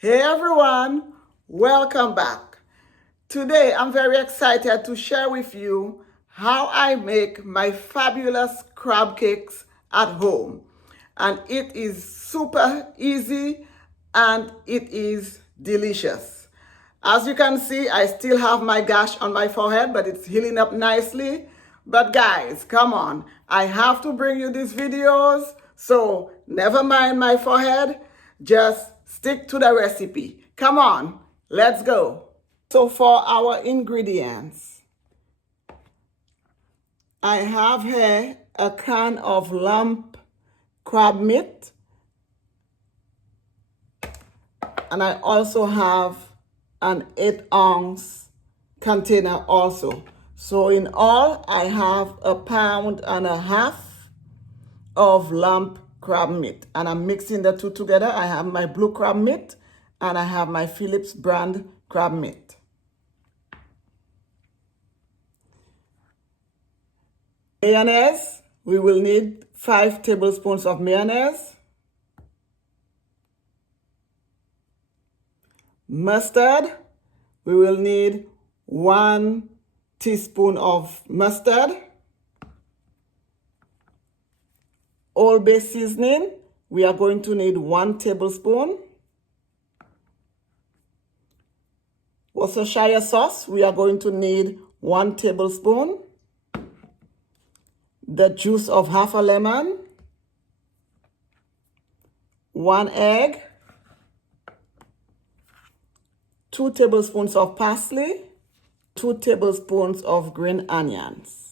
Hey everyone, welcome back. Today I'm very excited to share with you how I make my fabulous crab cakes at home. And it is super easy and it is delicious. As you can see, I still have my gash on my forehead, but it's healing up nicely. But guys, come on, I have to bring you these videos, so never mind my forehead, just stick to the recipe. Come on, let's go. So for our ingredients, I have here a can of lump crab meat, and I also have an 8-ounce container also. So in all, I have 1.5 pounds of lump crab meat, and I'm mixing the two together. I have my blue crab meat and I have my Phillips brand crab meat. Mayonnaise, we will need 5 tablespoons of mayonnaise. Mustard, we will need 1 teaspoon of mustard. Old Bay seasoning, we are going to need 1 tablespoon. Worcestershire sauce, we are going to need 1 tablespoon. The juice of half a lemon. 1 egg. 2 tablespoons of parsley. 2 tablespoons of green onions.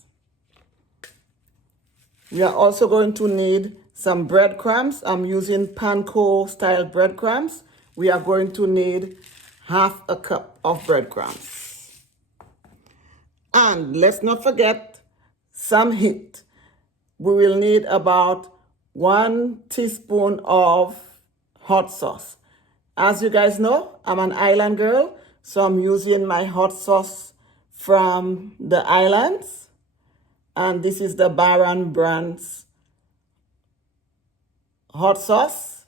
We are also going to need some breadcrumbs. I'm using panko style breadcrumbs. We are going to need 1/2 cup of breadcrumbs. And let's not forget some heat. We will need about 1 teaspoon of hot sauce. As you guys know, I'm an island girl, so I'm using my hot sauce from the islands. And this is the Vern brand's hot sauce.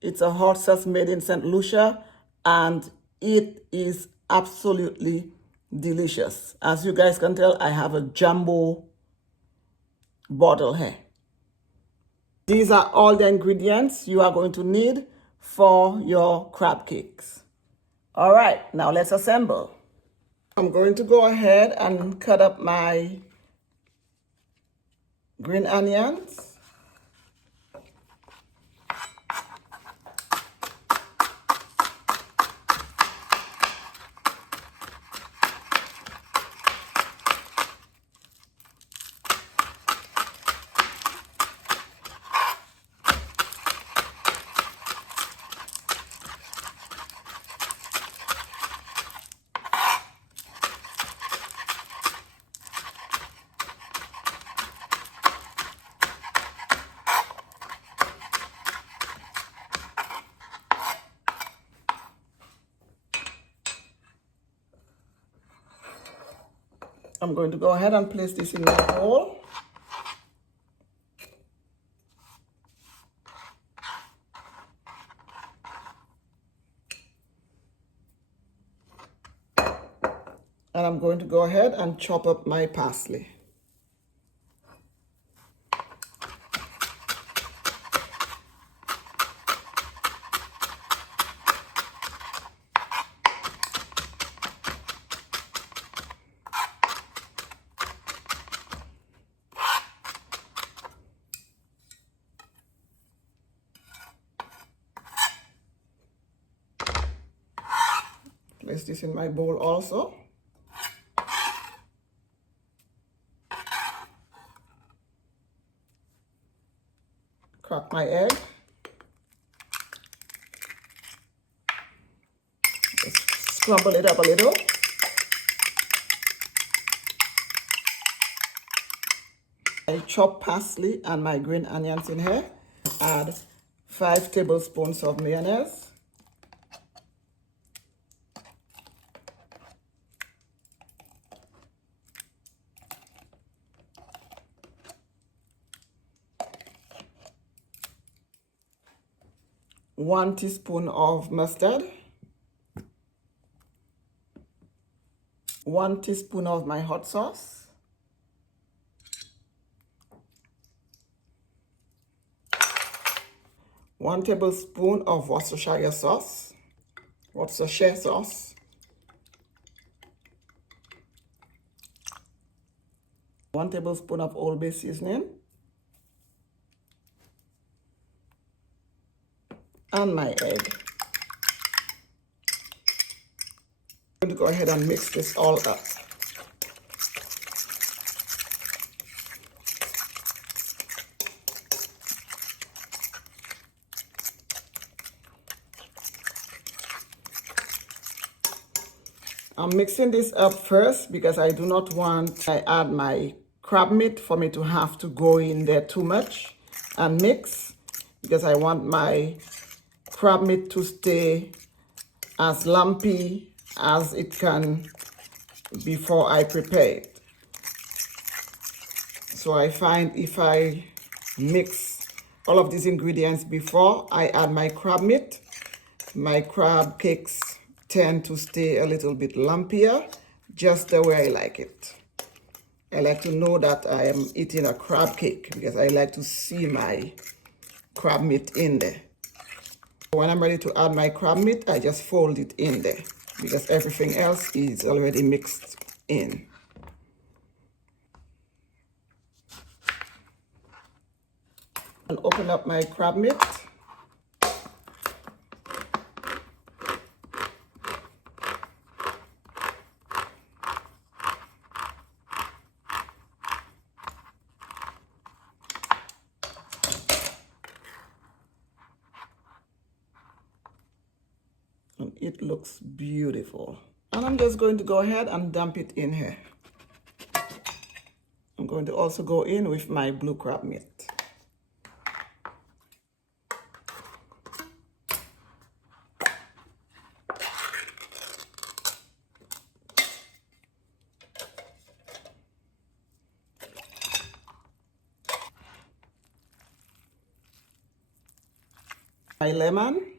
It's a hot sauce made in St. Lucia, and it is absolutely delicious. As you guys can tell, I have a jumbo bottle here. These are all the ingredients you are going to need for your crab cakes. All right, now let's assemble. I'm going to go ahead and cut up my green onions. I'm going to go ahead and place this in my bowl. And I'm going to go ahead and chop up my parsley. Place this in my bowl also. Crack my egg. Just scramble it up a little. I chop parsley and my green onions in here. Add 5 tablespoons of mayonnaise. 1 teaspoon of mustard, 1 teaspoon of my hot sauce, 1 tablespoon of Worcestershire sauce, 1 tablespoon of Old Bay seasoning, and my egg. I'm going to go ahead and mix this all up. I'm mixing this up first because I do not want I add my crab meat for me to have to go in there too much and mix, because I want my crab meat to stay as lumpy as it can before I prepare it. So I find if I mix all of these ingredients before I add my crab meat, my crab cakes tend to stay a little bit lumpier, just the way I like it. I like to know that I am eating a crab cake because I like to see my crab meat in there. When I'm ready to add my crab meat, I just fold it in there because everything else is already mixed in. And open up my crab meat. And it looks beautiful. And I'm just going to go ahead and dump it in here. I'm going to also go in with my blue crab meat. My lemon.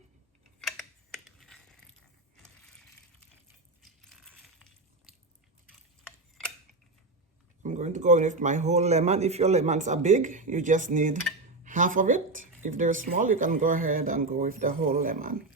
I'm going to go in with my whole lemon. If your lemons are big, you just need half of it. If they're small, you can go ahead and go with the whole lemon.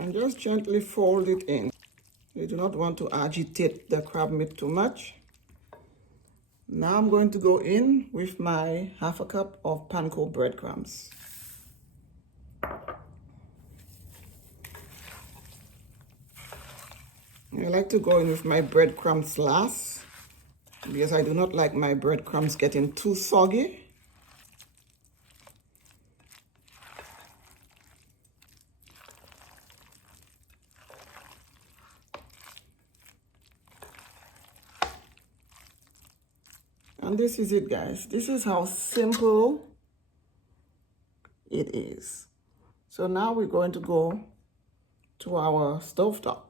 And just gently fold it in. You do not want to agitate the crab meat too much. Now I'm going to go in with my half a cup of panko breadcrumbs. I like to go in with my breadcrumbs last because I do not like my breadcrumbs getting too soggy. And this is it, guys. This is how simple it is. So now we're going to go to our stovetop.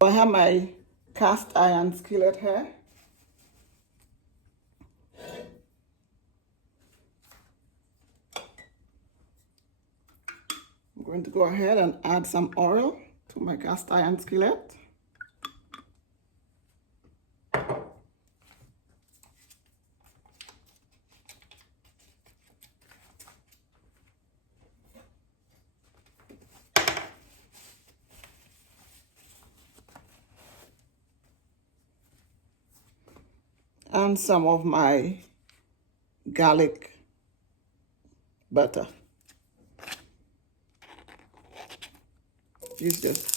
I have my cast iron skillet here. I'm going to go ahead and add some oil to my cast iron skillet. And some of my garlic butter. Use this.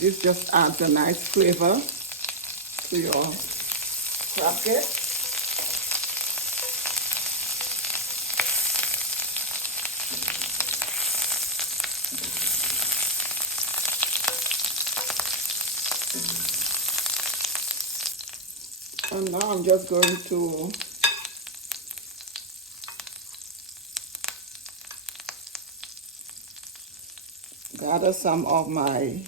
This just adds a nice flavor to your crab cake. And now I'm just going to gather some of my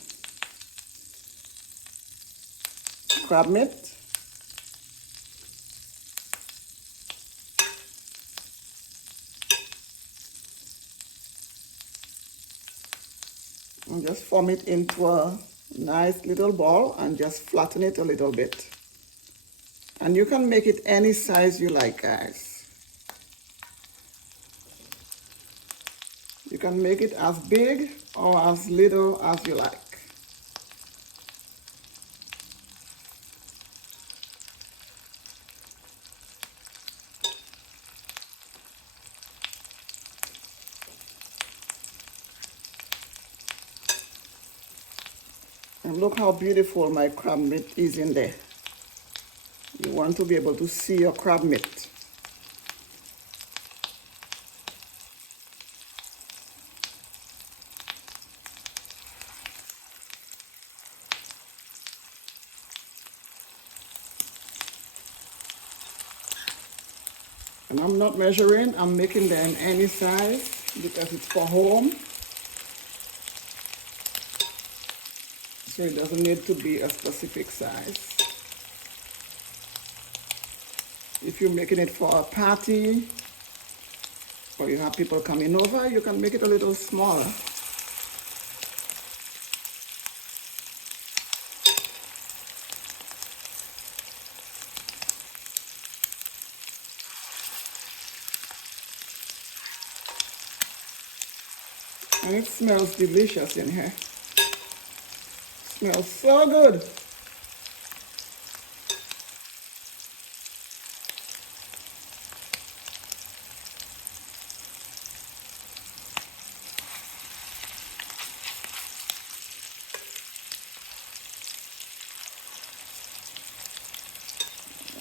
crab meat. And just form it into a nice little ball and just flatten it a little bit. And you can make it any size you like, guys. You can make it as big or as little as you like. And look how beautiful my crab meat is in there. You want to be able to see your crab meat. And I'm not measuring, I'm making them any size because it's for home. So it doesn't need to be a specific size. If you're making it for a party or you have people coming over, you can make it a little smaller. And it smells delicious in here. Smells so good.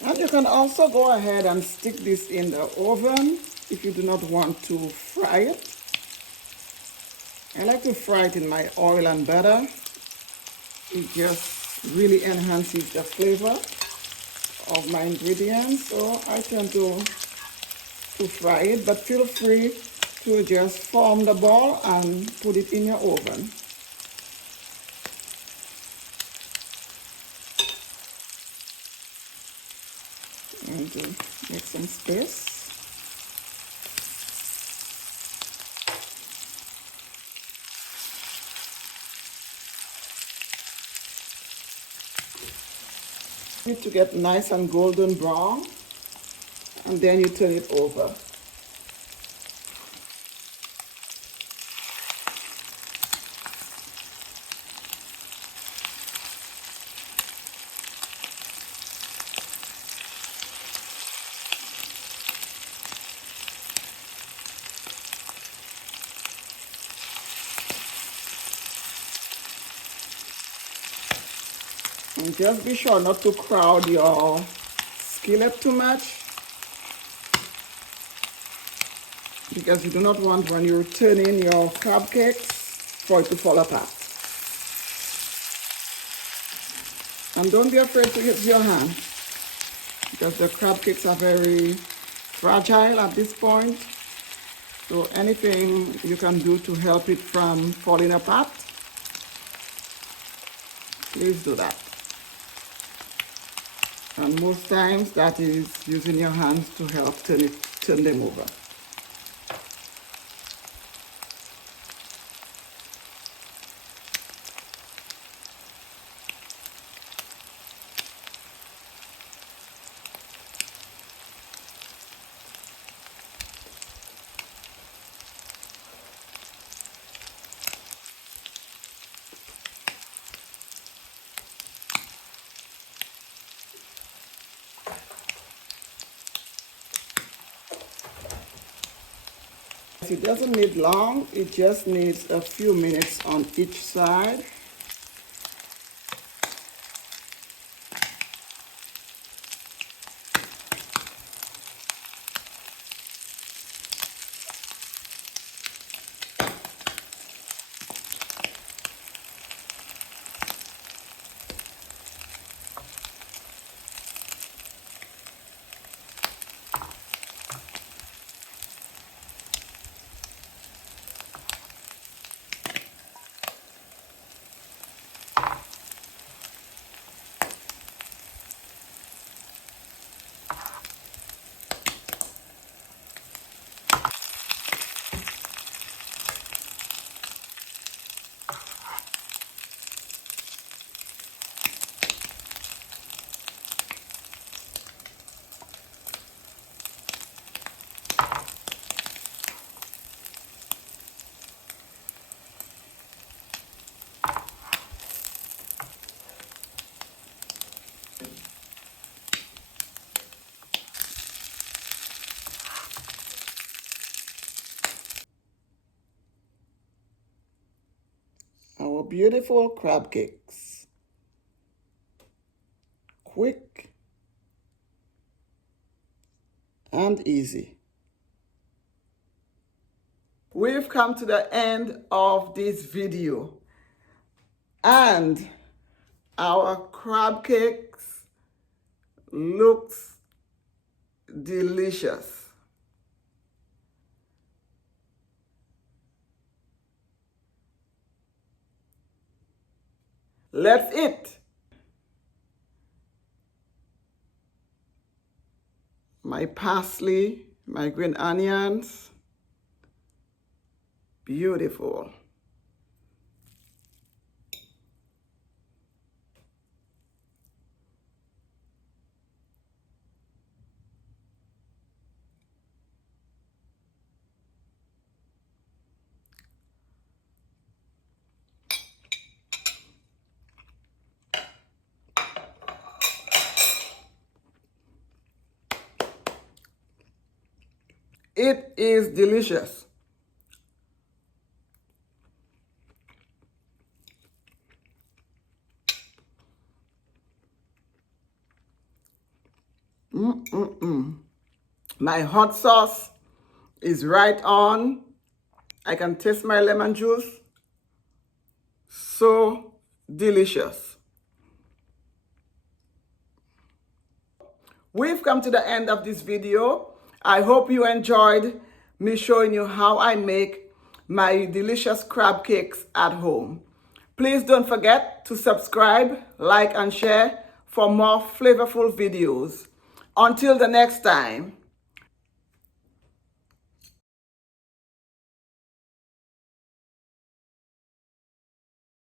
And you can also go ahead and stick this in the oven if you do not want to fry it. I like to fry it in my oil and butter. It just really enhances the flavor of my ingredients. So I tend to fry it, but feel free to just form the ball and put it in your oven. And to make some space. It to get nice and golden brown, and then you turn it over. And just be sure not to crowd your skillet too much, because you do not want, when you're turning your crab cakes, for it to fall apart. And don't be afraid to use your hand, because the crab cakes are very fragile at this point. So anything you can do to help it from falling apart, please do that. And most times that is using your hands to help turn them over. It doesn't need long, it just needs a few minutes on each side. our beautiful crab cakes. Quick and easy. We've come to the end of this video, and our crab cakes looks delicious. Let's eat. My parsley, my green onions. Beautiful. It is delicious. My hot sauce is right on. I can taste my lemon juice. So delicious. We've come to the end of this video. I hope you enjoyed me showing you how I make my delicious crab cakes at home. Please don't forget to subscribe, like, and share for more flavorful videos. Until the next time.